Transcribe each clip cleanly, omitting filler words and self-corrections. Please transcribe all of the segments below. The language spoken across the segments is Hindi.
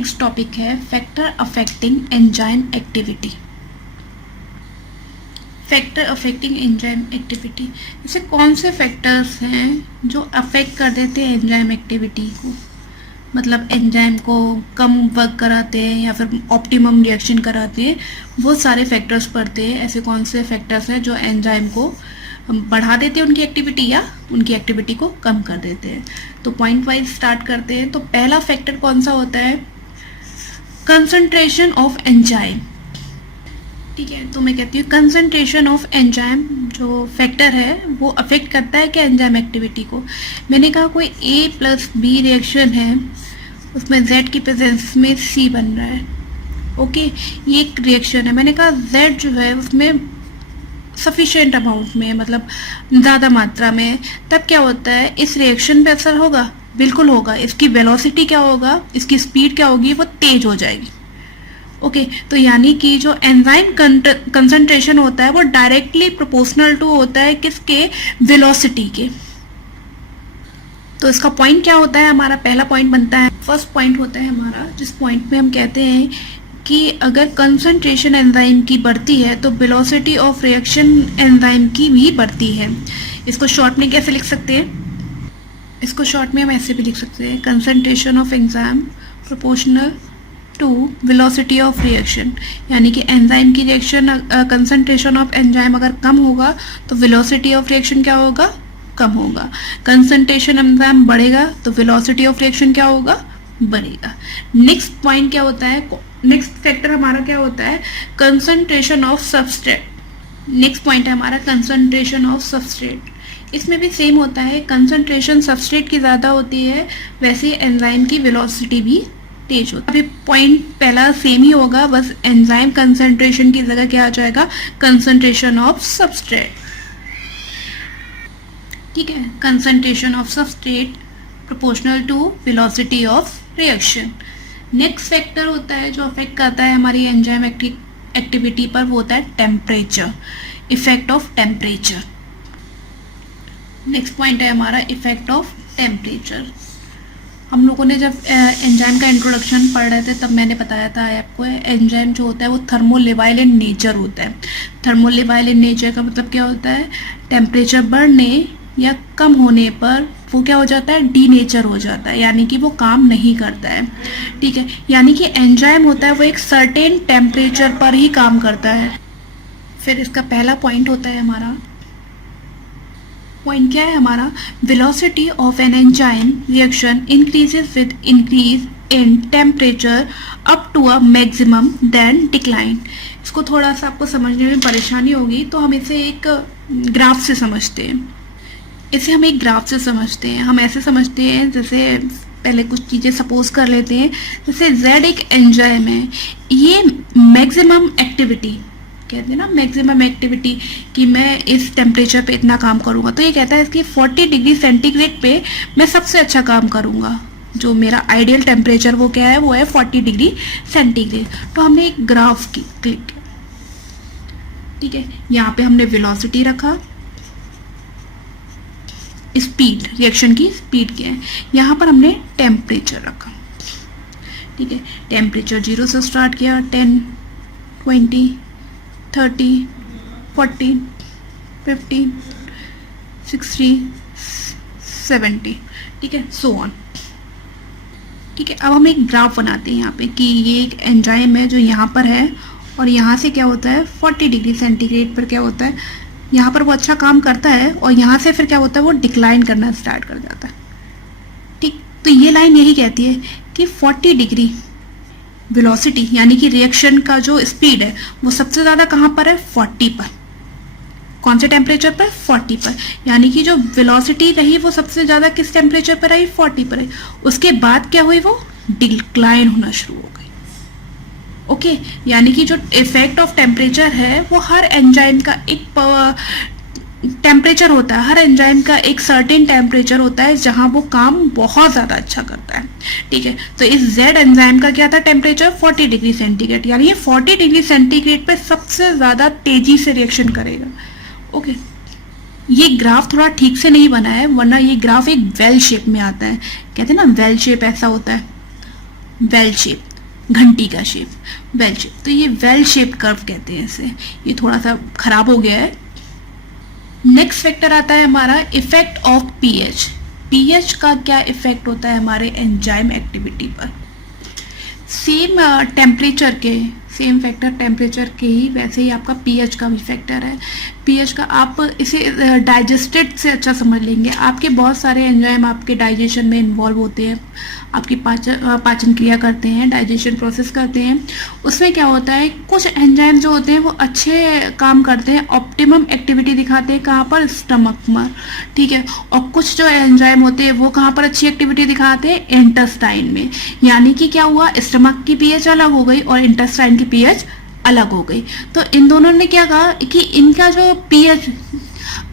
नेक्स्ट टॉपिक है factor affecting enzyme activity. Factor affecting enzyme activity, ऐसे कौन से फैक्टर्स हैं जो अफेक्ट कर देते हैं एंजाइम एक्टिविटी को, मतलब एंजाइम को कम वर्क कराते हैं या फिर ऑप्टिमम रिएक्शन कराते हैं, वो सारे फैक्टर्स पढ़ते हैं। ऐसे कौन से फैक्टर्स हैं जो एंजाइम को बढ़ा देते हैं उनकी एक्टिविटी या उनकी एक्टिविटी को कम कर देते हैं। तो पॉइंट वाइज स्टार्ट करते हैं। तो पहला फैक्टर कौन सा होता है? Concentration of enzyme. ठीक है, तो मैं कहती हूँ कंसंट्रेशन ऑफ एंजाइम जो फैक्टर है वो अफेक्ट करता है क्या एंजाइम एक्टिविटी को। मैंने कहा कोई A+B रिएक्शन है, उसमें Z की प्रेजेंस में C बन रहा है। ओके, ये एक रिएक्शन है। मैंने कहा Z जो है उसमें सफिशिएंट अमाउंट में, मतलब ज़्यादा मात्रा में, तब क्या होता है इस रिएक्शन पे असर होगा? बिल्कुल होगा। इसकी वेलोसिटी क्या होगा, इसकी स्पीड क्या होगी, वो तेज हो जाएगी। ओके, तो यानी कि जो एंजाइम कंसंट्रेशन होता है वो डायरेक्टली प्रोपोर्शनल टू होता है किसके? वेलोसिटी के। तो इसका पॉइंट क्या होता है? हमारा पहला पॉइंट बनता है, फर्स्ट पॉइंट होता है हमारा, जिस पॉइंट में हम कहते हैं कि अगर कंसंट्रेशन एंजाइम की बढ़ती है तो वेलोसिटी ऑफ रिएक्शन एंजाइम की भी बढ़ती है। इसको शॉर्ट में कैसे लिख सकते हैं? इसको शॉर्ट में हम ऐसे भी लिख सकते हैं, concentration of enzyme proportional to velocity of reaction. यानी कि एंजाइम की रिएक्शन कंसंट्रेशन ऑफ एंजाइम अगर कम होगा तो वेलोसिटी ऑफ रिएक्शन क्या होगा? कम होगा। कंसंट्रेशन एंजाइम बढ़ेगा तो वेलोसिटी ऑफ रिएक्शन क्या होगा? बढ़ेगा। नेक्स्ट पॉइंट क्या होता है? नेक्स्ट फैक्टर हमारा क्या होता है? Concentration of substrate. Next point है हमारा कंसंट्रेशन ऑफ सबस्ट्रेट। इसमें भी सेम होता है, कंसंट्रेशन सबस्ट्रेट की ज़्यादा होती है वैसे एंजाइम की वेलोसिटी भी तेज होता है। अभी पॉइंट पहला सेम ही होगा, बस एंजाइम कंसंट्रेशन की जगह क्या आ जाएगा? Concentration of substrate. ठीक है, concentration of substrate proportional to velocity of reaction. Next factor होता है जो अफेक्ट करता है हमारी एंजाइम एक्टिविटी पर, वो होता है temperature, effect of temperature. Next point है हमारा इफेक्ट ऑफ टेम्परेचर। हम लोगों ने जब एंजाइम का इंट्रोडक्शन पढ़ रहे थे तब मैंने बताया था आपको, एंजाइम जो होता है वो थर्मोलेवाइल इन नेचर होता है। थर्मोलेवाइल इन नेचर का मतलब क्या होता है? टेम्परेचर बढ़ने या कम होने पर वो क्या हो जाता है? डीनेचर हो जाता है, यानी कि वो काम नहीं करता है। ठीक है, यानी कि एंजाइम होता है वो एक सर्टेन टेम्परेचर पर ही काम करता है। फिर इसका पहला पॉइंट होता है हमारा, पॉइंट क्या है हमारा? Velocity of an enzyme reaction increases with increase in temperature up to a maximum then decline. इसको थोड़ा सा आपको समझने में परेशानी होगी तो हम इसे एक ग्राफ से समझते हैं। हम ऐसे समझते हैं जैसे पहले कुछ चीज़ें सपोज कर लेते हैं। जैसे Z एक एंजाइम है, ये मैक्सिमम एक्टिविटी कहते हैं ना, मैक्सिमम एक्टिविटी कि मैं इस टेम्परेचर पे इतना काम करूँगा, तो ये कहता है इसकी 40 डिग्री सेंटीग्रेड पे मैं सबसे अच्छा काम करूँगा। जो मेरा आइडियल टेम्परेचर वो क्या है? वो है 40 डिग्री सेंटीग्रेड। तो हमने एक ग्राफ क्लिक किया। ठीक है, यहाँ पे हमने वेलोसिटी रखा, स्पीड, रिएक्शन की स्पीड क्या है, यहाँ पर हमने टेम्परेचर रखा। ठीक है, टेम्परेचर 0 से स्टार्ट किया, 10, 20, 30, 40, 50, 60, 70। ठीक है, सो ऑन। ठीक है, अब हम एक ग्राफ बनाते हैं यहाँ पे कि ये एक एंजाइम है जो यहाँ पर है और यहाँ से क्या होता है? 40 डिग्री सेंटीग्रेड पर क्या होता है? यहाँ पर वो अच्छा काम करता है और यहाँ से फिर क्या होता है? वो डिक्लाइन करना स्टार्ट कर जाता है। ठीक, तो ये लाइन यही कहती है कि 40 डिग्री वेलोसिटी यानी कि रिएक्शन का जो स्पीड है वो सबसे ज़्यादा कहाँ पर है? 40 पर। कौन से टेम्परेचर पर? 40 पर। यानी कि जो वेलोसिटी रही वो सबसे ज़्यादा किस टेम्परेचर पर आई? 40 पर आई। उसके बाद क्या हुई? वो डिक्लाइन होना शुरू हो गई। ओके, यानी कि जो इफेक्ट ऑफ टेम्परेचर है वो हर एंजाइम का एक टेम्परेचर होता है, हर एंजाइम का एक सर्टेन टेम्परेचर होता है जहां वो काम बहुत ज़्यादा अच्छा करता है। ठीक है, तो इस Z एंजाइम का क्या था टेम्परेचर? 40 डिग्री सेंटीग्रेड, यानी ये 40 डिग्री सेंटीग्रेड पे सबसे ज़्यादा तेजी से रिएक्शन करेगा। ओके, ये ग्राफ थोड़ा ठीक से नहीं बना है, वरना ये ग्राफ एक वेल शेप में आता है। कहते हैं ना वेल शेप ऐसा होता है, वेल शेप। घंटी का शेप, वेल शेप। तो ये वेल शेप्ड कर्व कहते हैं इसे। ये थोड़ा सा खराब हो गया है। नेक्स्ट फैक्टर आता है हमारा इफेक्ट ऑफ पीएच। पीएच का क्या इफेक्ट होता है हमारे एंजाइम एक्टिविटी पर। सेम टेम्परेचर के, सेम फैक्टर टेम्परेचर के ही वैसे ही आपका पीएच का भी फैक्टर है। पीएच का आप इसे डाइजेस्टेड से अच्छा समझ लेंगे। आपके बहुत सारे एंजाइम आपके डाइजेशन में इन्वॉल्व होते हैं, आपकी पाचन क्रिया करते हैं, डाइजेशन प्रोसेस करते हैं। उसमें क्या होता है, कुछ एंजाइम जो होते हैं वो अच्छे काम करते हैं, ऑप्टिमम एक्टिविटी दिखाते हैं कहाँ पर, स्टमक में, ठीक है। और कुछ जो एंजाइम होते हैं वो कहाँ पर अच्छी एक्टिविटी दिखाते हैं, इंटेस्टाइन में। यानी कि क्या हुआ, स्टमक की पीएच अलग हो गई और इंटेस्टाइन की पीएच अलग हो गई। तो इन दोनों ने क्या कहा कि इनका जो पीएच,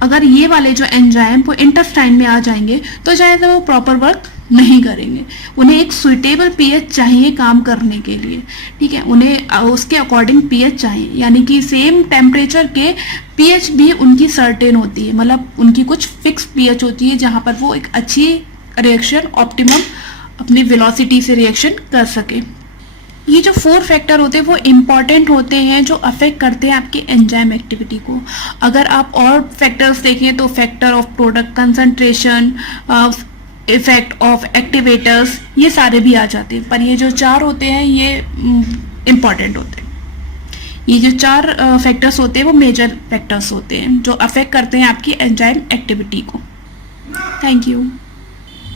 अगर ये वाले जो एंजाइम वो इंटेस्टाइन में आ जाएंगे तो शायद वो प्रॉपर वर्क नहीं करेंगे। उन्हें एक सुइटेबल पीएच चाहिए काम करने के लिए, ठीक है। उन्हें उसके अकॉर्डिंग पीएच चाहिए, यानी कि सेम टेम्परेचर के पीएच भी उनकी सर्टेन होती है, मतलब उनकी कुछ फिक्स पीएच होती है जहाँ पर वो एक अच्छी रिएक्शन ऑप्टिमम अपनी वेलोसिटी से रिएक्शन कर सके। ये जो 4 फैक्टर होते हैं वो इम्पॉर्टेंट होते हैं, जो अफेक्ट करते हैं आपकी एंजाइम एक्टिविटी को। अगर आप और फैक्टर्स देखें तो factor of product concentration, effect of activators, ये सारे भी आ जाते हैं, पर ये जो 4 होते हैं ये इम्पॉर्टेंट होते हैं। ये जो 4 फैक्टर्स होते हैं वो मेजर फैक्टर्स होते हैं जो अफेक्ट करते हैं आपकी एंजाइम एक्टिविटी को। Thank you.